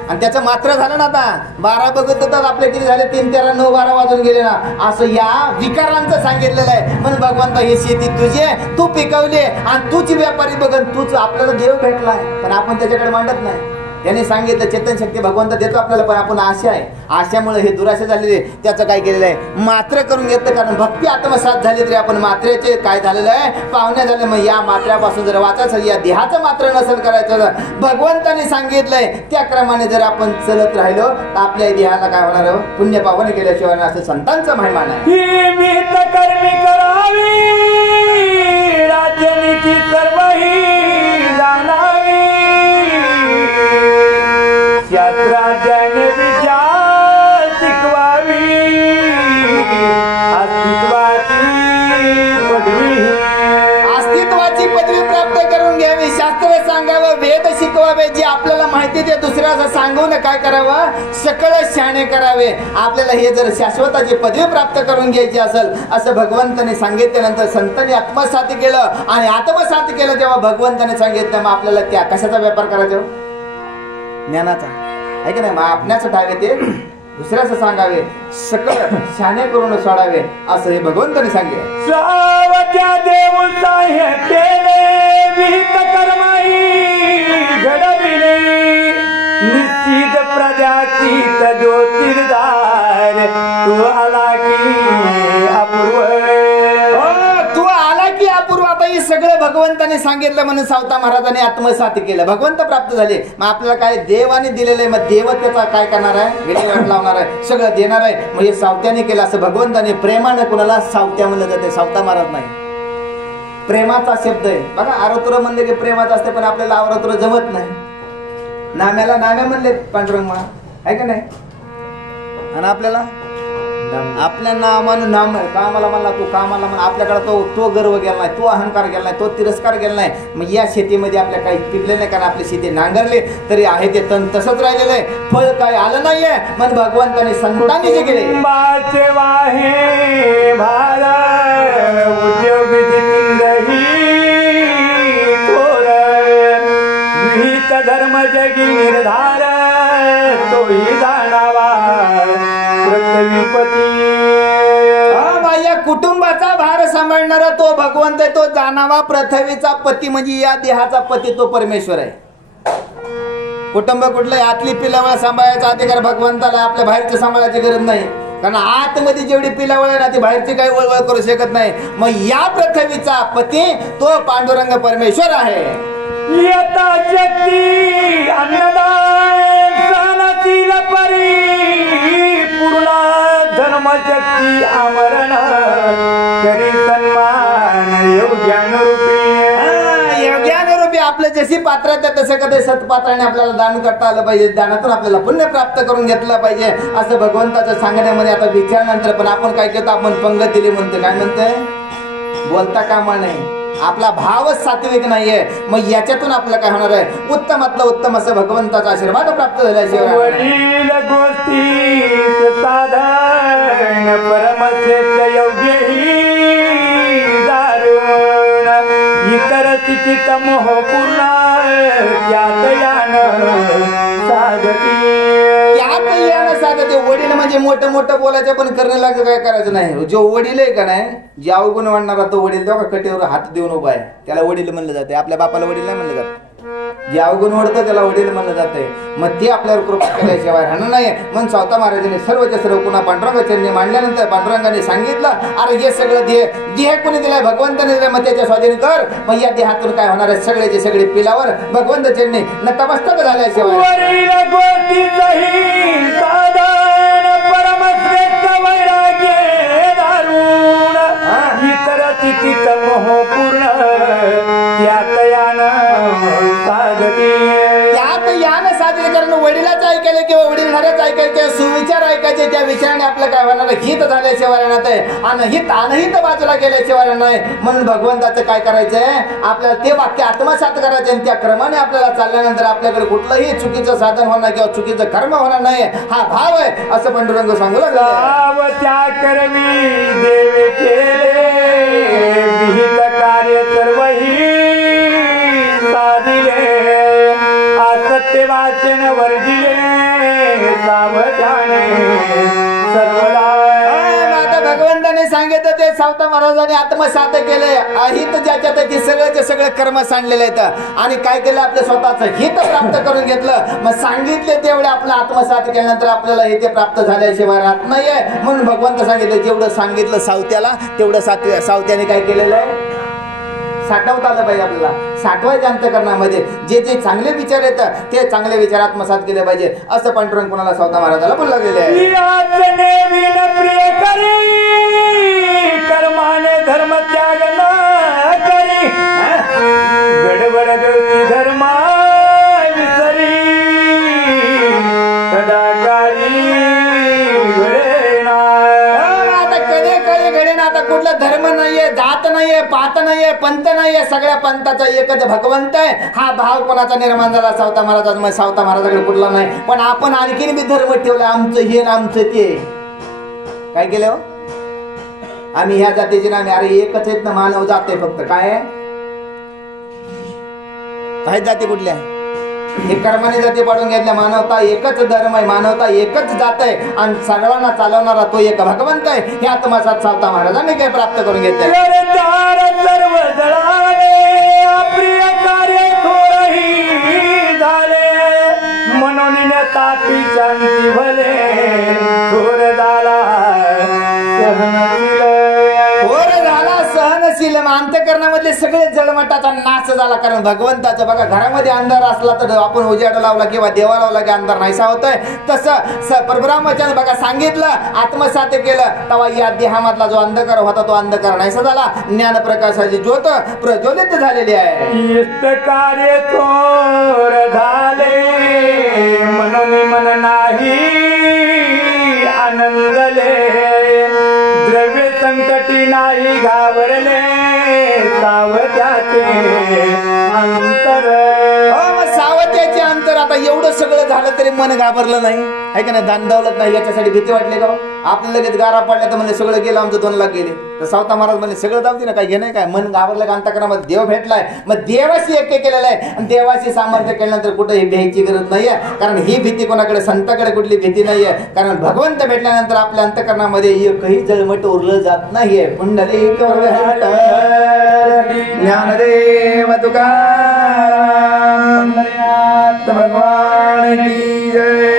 आणि त्याचं मात्र झालं ना. आता 12 बघत होतात आपले किती झाले, 3, 13, 9, 12 वाजून गेले ना. असं या विकारांचं सांगितलेलं आहे. म्हणून भगवंता ही शेती तुझी आहे, तू पिकवली आणि तूच व्यापारी बघत, तूच आपल्याला देव भेटलाय, पण आपण त्याच्याकडे मांडत नाही. त्यांनी सांगितलं चेतन शक्ती भगवंत देतो आपल्याला, पण आपण आशा आहे, आशामुळे हे दुराशा झालेले. त्याचं काय केलेलं आहे, मात्र करून घेतलं. कारण भक्ती आत्मसात झाली तरी आपण मात्रेचे काय झालेलं आहे, पाहुण्या झाले. मग या मात्र्यापासून जर वाचायचं, या देहाचं मात्र नसेल करायचं, भगवंताने सांगितलंय त्या क्रमाने जर आपण चलत राहिलो तर आपल्या देहाला काय होणार, पुण्य पावन केल्याशिवाय, असं संतांचं महिमान आहे. कर्मी करावी राजनीती सर्वही जाणावी, शास्त्राध्ययन विचार शिकवावी, अस्तित्वाची पदवी प्राप्त करून घ्यावी, शास्त्र सांगावं, वेद शिकवावे, जे आपल्याला माहिती ते दुसऱ्याला सांगून काय करावं, सकळ शहाणे करावे. आपल्याला हे जर शाश्वताची पदवी प्राप्त करून घ्यायची असेल, असं भगवंताने सांगितल्यानंतर संतांनी आत्मसात केलं, आणि आत्मसात केलं तेव्हा भगवंताने सांगितलं मग आपल्याला त्या कशाचा व्यापार करायचा, ज्ञानाचा आहे की नाही. मग आपल्याच ठावे ते दुसऱ्याच सांगावे, सकळ शाने करून सोडावे, असं हे भगवंताने सांगितले. सावत्या देऊताय केले विहित कर्माई घडविले, निश्चित प्रजाची ज्योतिर्दार तू आला की अपूर्व, तू आला की अपूर्व. आता हे सगळं भगवंताने सांगितलं म्हणून सावता महाराजांनी आत्मसात केलं, भगवंत प्राप्त झाले. मग आपल्याला काय देवाने दिलेलं आहे, मग देव त्याचा काय करणार आहे, विल्हेवाट लावणार आहे, सगळं देणार आहे. मग हे सावत्याने केलं, असं भगवंताने प्रेमानं कुणाला सावत्या म्हणलं जाते, सावता महाराज नाही. प्रेमाचा शब्द आहे बघा, आरतुर म्हणले की प्रेमाचं असते, पण आपल्याला आरतुर जमत नाही. नाम्याला नाम्या म्हणले पांडुरंग आहे का नाही, आणि आपल्याला आपल्या नामानं नाम कामाला म्हणला, तू कामाला म्हणा, आपल्याकडे तो गर्व गेला नाही, तो अहंकार गेला नाही, तो तिरस्कार गेला नाही. मग या शेतीमध्ये आपल्या काही पिकले नाही, कारण आपली शेती नांगरली तरी आहे ते तण तसंच राहिलेलं आहे, फळ काय आलं नाहीये. मग भगवंताने संतांनी जे केले, उद्योग धर्म जगी निर्धार तोही जाणावा पृथ्वीपती. या कुटुंबाचा भार सांभाळणारा तो भगवंत आहे, तो जाणावा पृथ्वीचा पती, म्हणजे या देहाचा पती तो परमेश्वर आहे. कुटुंब कुठलं, आतली पिलावळ सांभाळायचा अधिकार भगवंताला, आपल्या बाहेरचं सांभाळायची गरज नाही. कारण आतमध्ये जेवढी पिलावळ आहे ना ती बाहेरची काही वळवळ करू शकत नाही. मग या पृथ्वीचा पती तो पांडुरंग परमेश्वर आहे. यथा शक्ती अन्नदान जाणतील परिपूर्ण, धर्मशक्ती आमरण करी सन्मान योग्यानुरूपी. योग्यानुरूपी आपलं जशी पात्र आहे तसं कधी सत्पात्राने आपल्याला दान करता आलं पाहिजे, दानातून आपल्याला पुण्य प्राप्त करून घेतलं पाहिजे, असं भगवंताच्या सांगण्यामध्ये. आता विचारल्यानंतर पण आपण काय करतो, आपण पंगत दिली म्हणतो, काय म्हणतोय, बोलता कामा नाही, आपला भावच सात्विक नाहीये. मग याच्यातून आपलं काय होणार आहे, उत्तमातलं उत्तम असं भगवंताचा आशीर्वाद प्राप्त झाल्याशिवाय. वडील गोष्टी साधन परमश्रेष्ठ योग्य ही दारुण, इतर स्थितीत मोह पूर्ण त्यात यान साधती. ते वडील म्हणजे मोठं मोठं बोलायचं, पण करण्याला काय करायचं नाही. जो वडील आहे का नाही, जे अवगुण वाढणारा तो वडील, तेव्हा कटेवर हात देऊन उभा आहे, त्याला वडील म्हणलं जाते. आपल्या बापाला वडील नाही म्हणलं जात, जे अवगुण वाढतं त्याला वडील म्हणलं जाते. मग ते आपल्यावर कृपा केल्याशिवाय राहणार नाही. म्हणून सावता महाराजांनी सर्वच्या सर्व पुन्हा पांडुरंगाचरणी मांडल्यानंतर पांडुरंगाने सांगितलं, अरे हे सगळं देह कोणी दिलाय, भगवंताने दिलाय, मग त्याच्या स्वाधीन कर. मग या देहातून काय होणार आहे, सगळेचे सगळे पिलावर भगवंत चरणी नतमस्तक झाल्याशिवाय. वडिलाचं ऐकायला किंवा वडीलधाऱ्याचं ऐकायचं, सुविचार ऐकायचे, त्या विचाराने आपलं काय होणार, हित झाल्याशिवाय राहणार आहे, अनहित अनहित बाजूला गेल्याशिवाय नाही. म्हणून भगवंताचं काय करायचंय, आपल्याला ते वाक्य आत्मसात करायचे, आणि त्या क्रमाने आपल्याला चालल्यानंतर आपल्याकडे कुठलंही चुकीचं साधन होणार किंवा चुकीचं कर्म होणार नाही, हा भाव आहे असं पांडुरंग सांगू लागला. त्या कर्मी देव केले विहित कार्य सावधाने सर्वदा. आता भगवंताने सांगितलं ते सावता महाराजांनी आत्मसात केलंय. अहित ज्याच्यात ते सगळं सगळं कर्म सांडलेलं आहेत आणि काय केलं आपलं स्वतःच हित प्राप्त करून घेतलं. मग सांगितले तेवढे आपलं आत्मसात केल्यानंतर आपल्याला हे ते प्राप्त झाल्याशिवाय राहत नाहीये. म्हणून भगवंत सांगितलं जेवढं सांगितलं सावत्याला तेवढं सावत्याने काय केलेलं आहे साठवता आलं पाहिजे. आपल्याला साठवायच्या अंतःकरणामध्ये जे जे चांगले विचार येतात ते चांगले विचार आत्मसात केले पाहिजे असं पांडुरंग कोणाला सावता महाराजाला बोललं गेले आहे. प्रिय करी कर्माने धर्म त्याग न करी गडबड गळती धर्मा विसरी सदाकारी आता कधी कधी घडेना. आता कुठला धर्म नाहीये जात नाहीये पात नाहीये पंत नाहीये सगळ्या पंथाचा एकच भगवंत आहे. हा भाव कोणाचा निर्माण झाला सावता महाराजांमुळे. सावता महाराजाकडे कुठला नाही. पण आपण आणखीन बी धर्म ठेवला आमचं हे ना आमचं ते. काय केलं हो आम्ही ह्या जातीचे नामे अरे एकच आहेत ना मानव जात आहे फक्त. काय काही जाती कुठल्या हे कर्माने जाती पाडून घेतल्या. मानवता एकच धर्म आहे मानवता एकच जात आहे आणि सर्वांना चालवणारा तो एक भगवंत आहे. हे आत्मसात सावता महाराजांनी काय प्राप्त करून घेतले. सर्व जळाले अप्रिय कार्य थोरही झाले म्हणून तापी शांती भले थोर झाला सहनशील. अंतःकरणामधले सगळे जळमटाचा नाश झाला. कारण भगवंताचं बघा घरामध्ये अंधार असला तर आपण उजेड लावला किंवा देवा लावला की अंधार नाहीसा होतोय. तसं परब्रह्मचार्य बघा सांगितलं आत्मसात केलं तेव्हा या देहामधला जो अंधकार होता तो अंधकार नाहीसा झाला. ज्ञान प्रकाशाची ज्योत प्रज्वलित झालेली आहे. कार्य थोर झाले म्हणून मन नाही आनंदले द्रव्य संकटी नाही घाबरले सावत्याचे अंतर. सावत्याचे अंतर. आता एवढं सगळं झालं तरी मन घाबरलं नाही आहे का नाही. दान दौलत नाही याच्यासाठी भीती वाटली का आपलं लगेच गारा पडल्या तर म्हणजे सगळं गेलं आमचं 2 लाख गेले. तर सावता महाराज म्हणजे सगळं जाऊ दे ना काय घे नाही काय. मन घाबरलं का अंतःकरणामध्ये देव भेटलाय. मग देवाशी ऐक्य केलेलं आहे आणि देवाशी सामर्थ्य केल्यानंतर कुठे भ्यायची गरज नाहीये. कारण ही भीती कोणाकडे संताकडे कुठली भीती नाहीये. कारण भगवंत भेटल्यानंतर आपल्या अंतःकरणामध्ये एकही जळमट उरलं जात नाहीये. पुंडलिक ज्ञानदेव तुकाराम भगवान की जय.